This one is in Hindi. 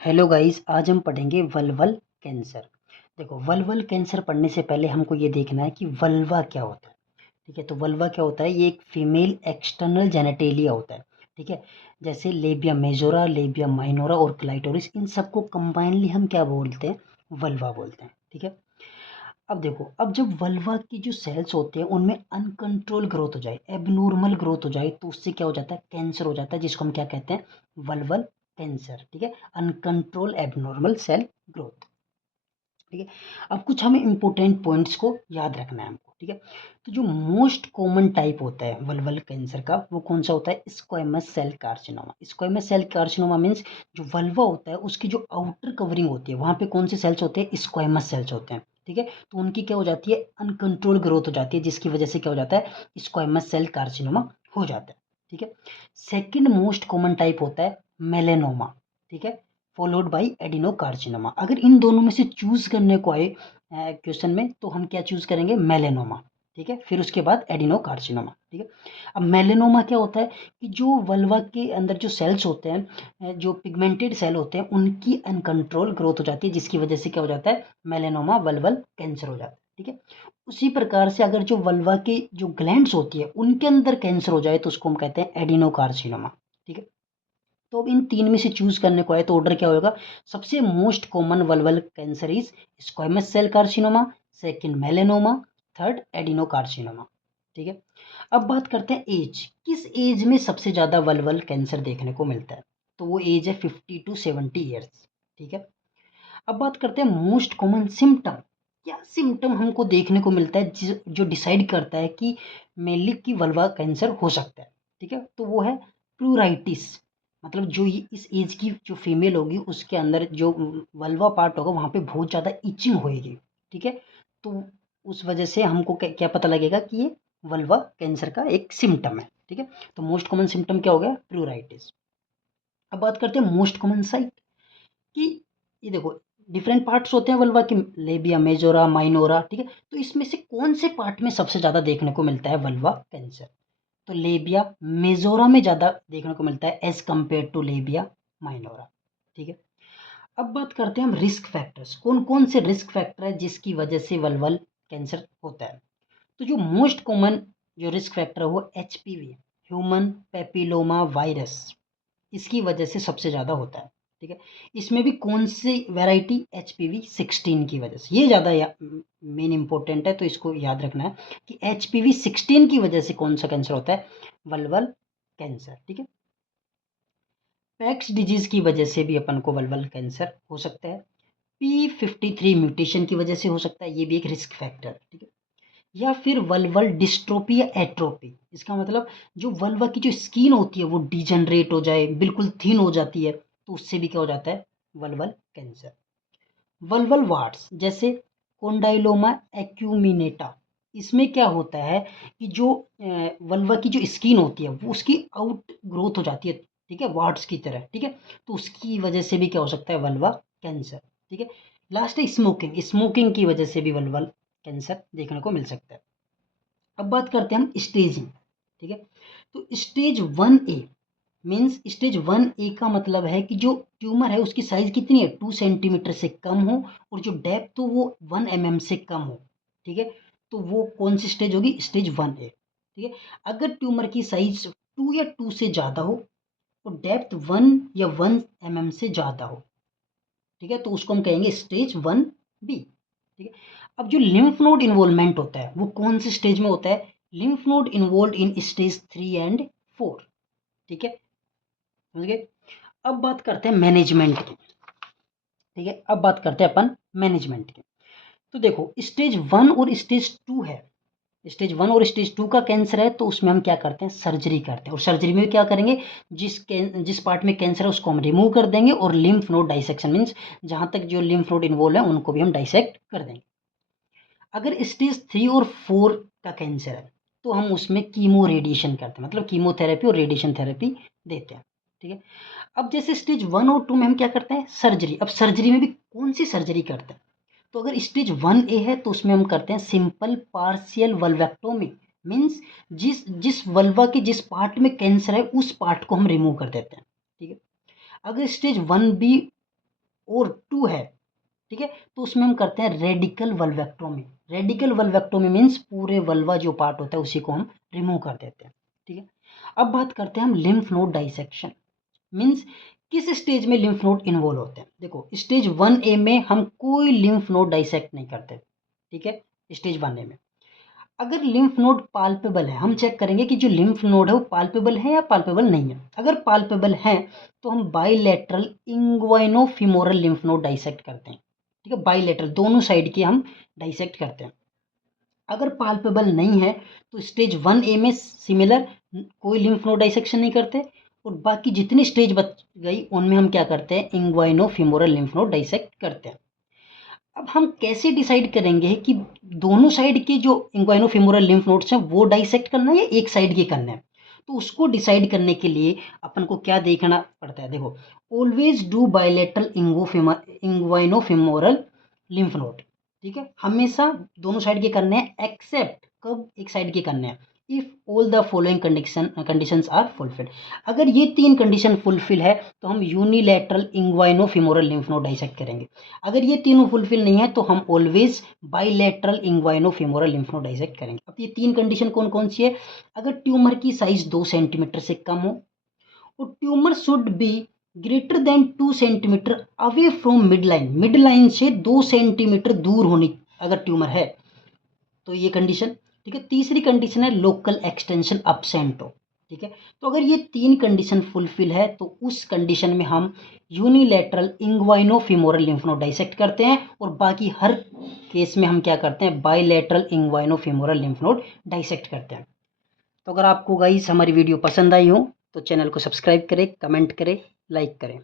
हेलो गाइस, आज हम पढ़ेंगे वल्वल कैंसर। देखो, वल्वल कैंसर पढ़ने से पहले हमको ये देखना है कि वल्वा क्या होता है। ठीक है, तो वल्वा क्या होता है? ये एक फीमेल एक्सटर्नल जेनेटेलिया होता है। ठीक है, जैसे लेबिया मेजोरा, लेबिया माइनोरा और क्लाइटोरिस, इन सबको कंबाइनली हम क्या बोलते हैं? वल्वा बोलते हैं। ठीक है, अब देखो, अब जब वल्वा की जो सेल्स होते हैं उनमें अनकंट्रोल ग्रोथ हो जाए, एबनॉर्मल ग्रोथ हो जाए, तो उससे क्या हो जाता है? कैंसर हो जाता है, जिसको हम क्या कहते हैं? Vulval cancer. ठीक है, अनकंट्रोल एबनॉर्मल सेल ग्रोथ। ठीक है, अब कुछ हमें इंपॉर्टेंट पॉइंट्स को याद रखना है हमको। ठीक है, तो जो मोस्ट कॉमन टाइप होता है वल्वल कैंसर का, वो कौन सा होता है? Squamous cell carcinoma. Squamous cell carcinoma means जो वल्वा होता है उसकी जो आउटर कवरिंग होती है, वहाँ पे कौन से सेल्स होते हैं? स्क्वेमस सेल्स होते हैं। ठीक है, तो उनकी क्या हो जाती है? अनकंट्रोल ग्रोथ हो जाती है, जिसकी वजह से क्या हो जाता है? स्क्वेमस सेल कार्सिनोमा हो जाता है। ठीक है, सेकेंड मोस्ट कॉमन टाइप होता है मेलेनोमा। ठीक है, फॉलोड बाई एडिनोकार्सिनोमा। अगर इन दोनों में से चूज करने को आए क्वेश्चन में, तो हम क्या चूज करेंगे? मेलेनोमा। ठीक है, फिर उसके बाद एडिनोकार्सिनोमा। ठीक है, अब मेलेनोमा क्या होता है कि जो वल्वा के अंदर जो सेल्स होते हैं, जो पिगमेंटेड सेल होते हैं, उनकी अनकंट्रोल ग्रोथ हो जाती है, जिसकी वजह से क्या हो जाता है? मेलेनोमा वल्वल कैंसर हो जाता है। ठीक है, उसी प्रकार से अगर जो वल्वा की जो ग्लैंड्स होती है उनके अंदर कैंसर हो जाए, तो उसको हम कहते हैं एडिनोकार्सिनोमा। ठीक है, तो अब इन तीन में से चूज करने को है, तो ऑर्डर क्या होगा? सबसे most common vulval cancer is squamous cell carcinoma, second melanoma, third adenocarcinoma. ठीक है, अब बात करते हैं एज। किस एज में सबसे ज्यादा वल्वल कैंसर देखने को मिलता है? तो वो एज है 50 to 70 ईयर्स। ठीक है, अब बात करते हैं मोस्ट कॉमन सिम्टम। क्या सिम्टम हमको देखने को मिलता है जो डिसाइड करता है कि मेनली की वल्वा कैंसर हो सकता है? ठीक है, तो वो है प्लूराइटिस। मतलब जो ये इस एज की जो फीमेल होगी, उसके अंदर जो वल्वा पार्ट होगा वहाँ पे बहुत ज़्यादा इचिंग होएगी। ठीक है, तो उस वजह से हमको क्या पता लगेगा कि ये वल्वा कैंसर का एक सिम्टम है। ठीक है, तो मोस्ट कॉमन सिम्टम क्या हो गया? प्लूराइटिस। अब बात करते हैं मोस्ट कॉमन साइट कि ये देखो, डिफरेंट पार्ट्स होते हैं वल्वा के, लेबिया मेजोरा माइनोरा। ठीक है, तो इसमें से कौन से पार्ट में सबसे ज़्यादा देखने को मिलता है वल्वा कैंसर? तो लेबिया मेजोरा में ज़्यादा देखने को मिलता है as compare to labia minora. ठीक है, अब बात करते हैं हम रिस्क फैक्टर्स। कौन कौन से रिस्क फैक्टर है जिसकी वजह से वल्वल कैंसर होता है? तो जो मोस्ट कॉमन जो रिस्क फैक्टर है वो एचपीवी, ह्यूमन पेपिलोमा वायरस, इसकी वजह से सबसे ज़्यादा होता है। ठीक है, इसमें भी कौन सी वैरायटी? HPV-16 की वजह से। ये ज़्यादा मेन इंपॉर्टेंट है, तो इसको याद रखना है कि HPV-16 की वजह से कौन सा कैंसर होता है? Vulval cancer. ठीक है, पैक्स डिजीज की वजह से भी अपन को वल्वल कैंसर हो सकता है। P53 म्यूटेशन की वजह से हो सकता है, ये भी एक रिस्क फैक्टर है। ठीक है, या फिर वल्वल डिस्ट्रोफी या एट्रोफी। इसका मतलब जो वल्वा की जो स्किन होती है वो डिजनरेट हो जाए, बिल्कुल थिन हो जाती है, तो उससे भी क्या हो जाता है? Vulval cancer. वल्वल वार्ड्स जैसे कोंडाइलोमा एक्यूमिनेटा, इसमें क्या होता है कि जो वल्वा की जो स्किन होती है वो उसकी आउट ग्रोथ हो जाती है। ठीक है, वार्ड्स की तरह। ठीक है, तो उसकी वजह से भी क्या हो सकता है? Vulva cancer. ठीक है, लास्ट है स्मोकिंग। स्मोकिंग की वजह से भी वल्वल कैंसर देखने को मिल सकता है। अब बात करते हैं हम स्टेजिंग। ठीक है, तो stage 1A means, stage 1A का मतलब है कि जो ट्यूमर है उसकी साइज कितनी है? 2 सेंटीमीटर से कम हो, और जो डेप्थ हो वो 1 mm से कम हो। ठीक है, तो वो कौन सी स्टेज होगी? Stage 1A। ठीक है, अगर ट्यूमर की साइज 2 से ज़्यादा हो और डेप्थ 1 या 1 mm से ज़्यादा हो, ठीक है, तो उसको हम कहेंगे स्टेज 1B। ठीक है, अब जो लिम्फ नोड इन्वॉल्वमेंट होता है वो कौन से स्टेज में होता है? Lymph node involve in stage 3 and 4। ठीक है, समझ गए? अब बात करते हैं मैनेजमेंट की। ठीक है, अब बात करते हैं अपन मैनेजमेंट की। तो देखो, स्टेज 1 और स्टेज 2 है। स्टेज 1 और स्टेज 2 का कैंसर है, तो उसमें हम क्या करते हैं? सर्जरी करते हैं। और सर्जरी में क्या करेंगे? जिस पार्ट में कैंसर है उसको हम रिमूव कर देंगे, और लिम्फ नोड डाइसेक्शन मीन्स जहाँ तक जो लिम्फ नोड इन्वॉल्व है उनको भी हम डाइसेक्ट कर देंगे। अगर स्टेज 3 और 4 का कैंसर है, तो हम उसमें कीमो रेडिएशन करते हैं, मतलब कीमोथेरेपी और रेडिएशन थेरेपी देते हैं। ठीक है, अब जैसे स्टेज 1 और 2 में हम क्या करते हैं? सर्जरी। अब सर्जरी में भी कौन सी सर्जरी करते हैं? तो अगर स्टेज 1A है तो उसमें हम करते हैं सिंपल पार्शियल वल्वेक्टोमी। मीन्स जिस जिस वल्वा के जिस पार्ट में कैंसर है उस पार्ट को हम रिमूव कर देते हैं। ठीक है, अगर स्टेज 1B और 2 है, ठीक है, तो उसमें हम करते हैं रेडिकल वल्वेक्टोमी। रेडिकल वल्वेक्टोमी मीन्स पूरे वल्वा जो पार्ट होता है उसी को हम रिमूव कर देते हैं, ठीक है। अब बात करते हैं हम लिम्फ नोड डाइसेक्शन, मीन्स किस स्टेज में लिम्फ नोड इन्वॉल्व होते हैं। देखो स्टेज 1A में हम कोई लिम्फ नोड डाइसेक्ट नहीं करते, ठीक है। स्टेज 1A में अगर लिम्फ नोड पाल्पेबल है, हम चेक करेंगे कि जो लिम्फ नोड है वो पाल्पेबल है या पाल्पेबल नहीं है। अगर पाल्पेबल है तो हम bilateral inguinofemoral lymph node dissect करते हैं, ठीक है। बाइलेटरल दोनों साइड की हम डाइसेक्ट करते हैं। अगर पाल्पेबल नहीं है तो स्टेज 1A में सिमिलर कोई लिम्फ नोड डाइसेक्शन नहीं करते, और बाकी जितनी स्टेज बच गई उनमें हम क्या करते हैं, इंग्वाइनोफिमोरल लिम्फ नोड डाइसेक्ट करते हैं। अब हम कैसे डिसाइड करेंगे कि दोनों साइड के जो इंग्वाइनोफिमोरल लिम्फ नोड्स हैं वो डाइसेक्ट करना है या एक साइड के करना है। तो उसको डिसाइड करने के लिए अपन को क्या देखना पड़ता है, देखो always do bilateral inguinofemoral lymph node, ठीक है, हमेशा दोनों साइड के करने हैं, एक्सेप्ट कब एक साइड के करने हैं, if all the following conditions are fulfil. अगर ये 3 कंडीशन फुलफिल है तो हम unilateral inguinofemoral lymph node dissect करेंगे। अगर ये तीनों फुलफिल नहीं है तो हम always bilateral inguinofemoral lymph node dissect करेंगे। अब ये 3 कंडीशन कौन कौन सी है, अगर ट्यूमर की साइज 2 सेंटीमीटर से कम हो, और tumour should be greater than 2 centimetre away from mid line, mid line से 2 सेंटीमीटर दूर होनी अगर ट्यूमर है तो ये कंडीशन, ठीक है। तीसरी कंडीशन है लोकल एक्सटेंशन अब्सेंट हो, ठीक है। तो अगर ये 3 कंडीशन फुलफिल है तो उस कंडीशन में हम unilateral inguinofemoral lymph node dissect करते हैं, और बाकी हर केस में हम क्या करते हैं, bilateral inguinofemoral lymph node dissect करते हैं। तो अगर आपको गाइस हमारी वीडियो पसंद आई हो तो चैनल को सब्सक्राइब करें, कमेंट करें, लाइक करें।